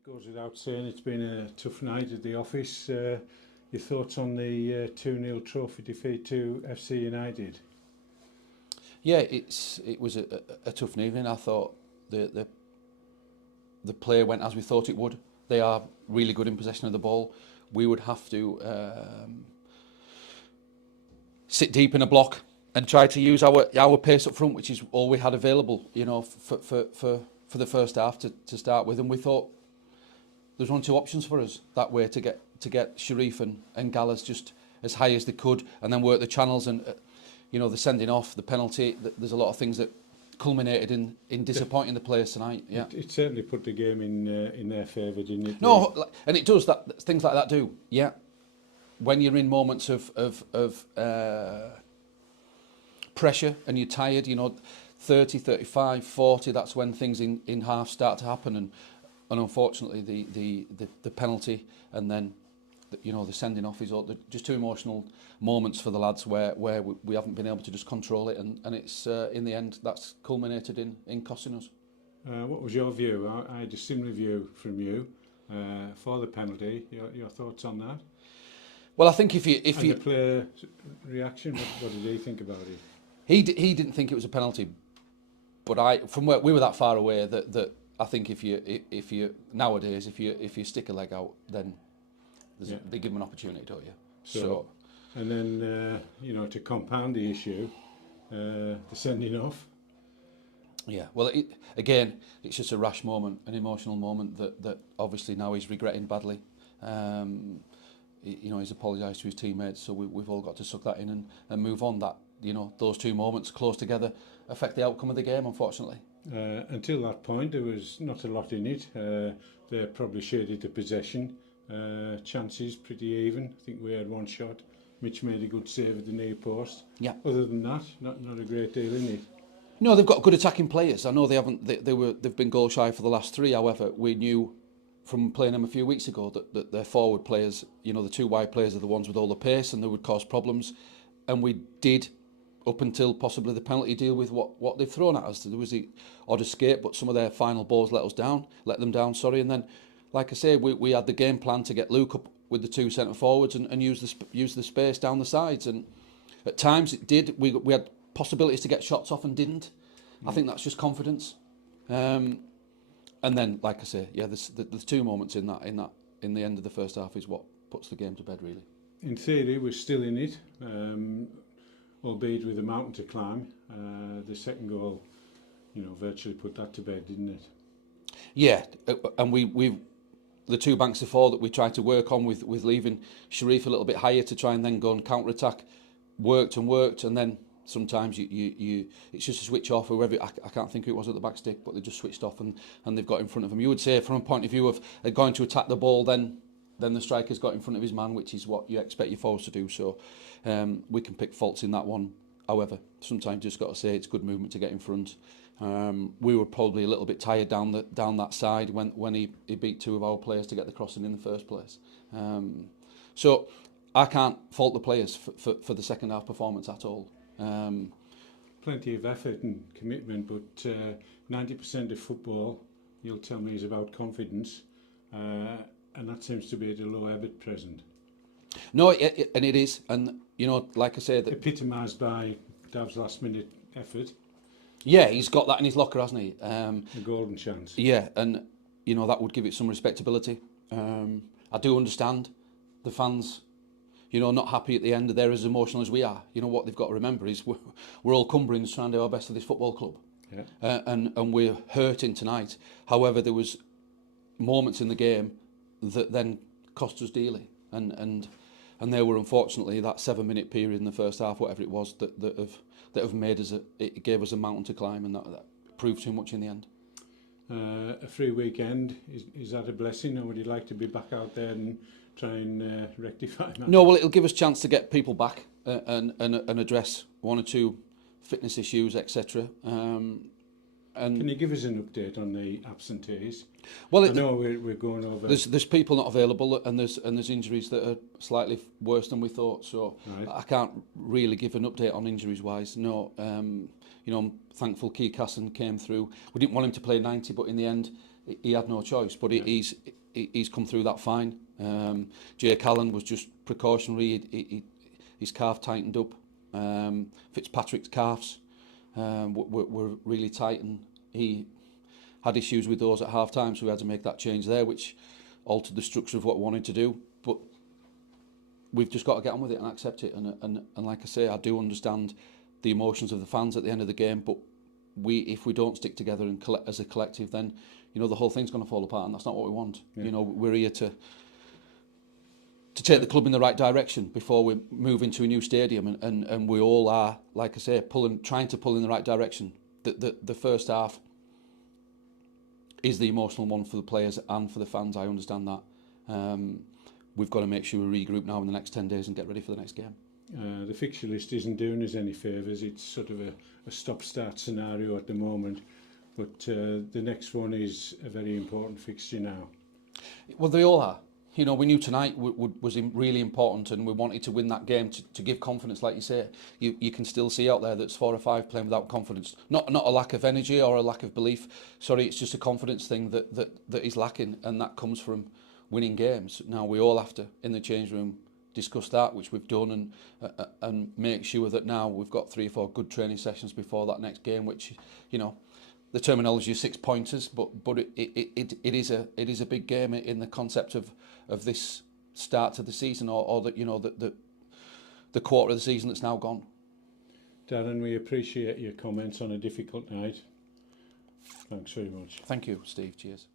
It goes without saying it's been a tough night at the office. Your thoughts on the 2-0 trophy defeat to FC United? Yeah, it was a tough evening. I thought the play went as we thought it would. They are really good in possession of the ball. We would have to sit deep in a block and try to use our pace up front, which is all we had available, for the first half to start with. And we thought there was only two options for us that way to get Sharif and Gallas just as high as they could, and then work the channels and the sending off, the penalty. There's a lot of things that culminated in disappointing the players tonight. Yeah, it certainly put the game in their favour, didn't it? No, and it does that. Things like that do. Yeah, when you're in moments of pressure and you're tired, 30, 35, 40. That's when things in half start to happen, and unfortunately the penalty and then the sending off is all just two emotional moments for the lads where we haven't been able to just control it, and it's in the end that's culminated in costing us. What was your view? I had a similar view from you for the penalty. Your thoughts on that? Well, I think if you the player reaction, what did he think about it? He didn't think it was a penalty, but from where we were that far away that I think if you nowadays if you stick a leg out, then they give them an opportunity, don't you? So and then to compound the issue, the sending off. Yeah, well, it's just a rash moment, an emotional moment that obviously now he's regretting badly. He's apologised to his teammates, so we've all got to suck that in and move on. That those two moments close together affect the outcome of the game, unfortunately. Until that point, there was not a lot in it. They probably shaded the possession. Chances pretty even. I think we had one shot. Mitch made a good save at the near post. Yeah. Other than that, not a great deal in it. No, they've got good attacking players. I know they haven't. They've been goal shy for the last three. However, we knew from playing them a few weeks ago that their forward players, the two wide players, are the ones with all the pace, and they would cause problems. And we did, up until possibly the penalty, deal with what they've thrown at us. There was the odd escape, but some of their final balls let them down. And then, like I say, we had the game plan to get Luke up with the two centre forwards and use the space down the sides. And at times it did. We had possibilities to get shots off and didn't. I think that's just confidence. And then, like I say, there's two moments in the end of the first half is what puts the game to bed, really. In theory, we're still in it, albeit with a mountain to climb. The second goal, virtually put that to bed, didn't it? Yeah, and we the two banks of four that we tried to work on with leaving Sharif a little bit higher to try and then go and counter-attack worked, and then sometimes it's just a switch off. Whoever I can't think who it was at the back stick, but they just switched off and they've got in front of him. You would say from a point of view of they're going to attack the ball, then the striker's got in front of his man, which is what you expect your forwards to do. So we can pick faults in that one. However, sometimes you just got to say it's good movement to get in front. We were probably a little bit tired down that side when he beat two of our players to get the crossing in the first place. So I can't fault the players for the second half performance at all. Plenty of effort and commitment, but 90% of football, you'll tell me, is about confidence, and that seems to be at a low ebb at present. No, and it is, and like I said, epitomised by Dav's last-minute effort. Yeah, he's got that in his locker, hasn't he? A golden chance. Yeah, and that would give it some respectability. I do understand the fans. Not happy at the end. They're as emotional as we are. What they've got to remember is we're all Cumbrians trying to do our best for this football club. Yeah. And we're hurting tonight. However, there was moments in the game that then cost us dearly. And there were, unfortunately, that 7-minute period in the first half, whatever it was, that have made us, it gave us a mountain to climb, and that proved too much in the end. A free weekend, is that a blessing, or would you like to be back out there and try and rectify that? No, well, it'll give us a chance to get people back and address one or two fitness issues, etc. And Can you give us an update on the absentees? Well, I know we're going over. there's people not available, and there's injuries that are slightly worse than we thought. So Right. I can't really give an update on injuries wise. No, you know, I'm thankful Keith came through. We didn't want him to play 90, but in the end, he had no choice. But he's come through that fine. Jay Callan was just precautionary. His calf tightened up. Fitzpatrick's calves were really tight, and he had issues with those at half time, so we had to make that change there, which altered the structure of what we wanted to do. But we've just got to get on with it and accept it. And like I say, I do understand the emotions of the fans at the end of the game, but if we don't stick together and as a collective, then you know the whole thing's going to fall apart, and that's not what we want. Yeah. You know, we're here to take the club in the right direction before we move into a new stadium, and we all are, like I say, trying to pull in the right direction. The first half is the emotional one for the players and for the fans. I understand that. We've got to make sure we regroup now in the next 10 days and get ready for the next game. The fixture list isn't doing us any favours. It's sort of a stop-start scenario at the moment, but the next one is a very important fixture now. Well, they all are. You know, we knew tonight was really important, and we wanted to win that game to give confidence. Like you say, you can still see out there that's 4 or 5 playing without confidence. Not a lack of energy or a lack of belief. Sorry, it's just a confidence thing that is lacking, and that comes from winning games. Now we all have to, in the change room, discuss that, which we've done, and make sure that now we've got 3 or 4 good training sessions before that next game, which, you know, the terminology is 6 pointers, but it is a big game in the concept of this start to the season, or that, you know, the quarter of the season that's now gone. Darren, we appreciate your comments on a difficult night. Thanks very much. Thank you, Steve. Cheers.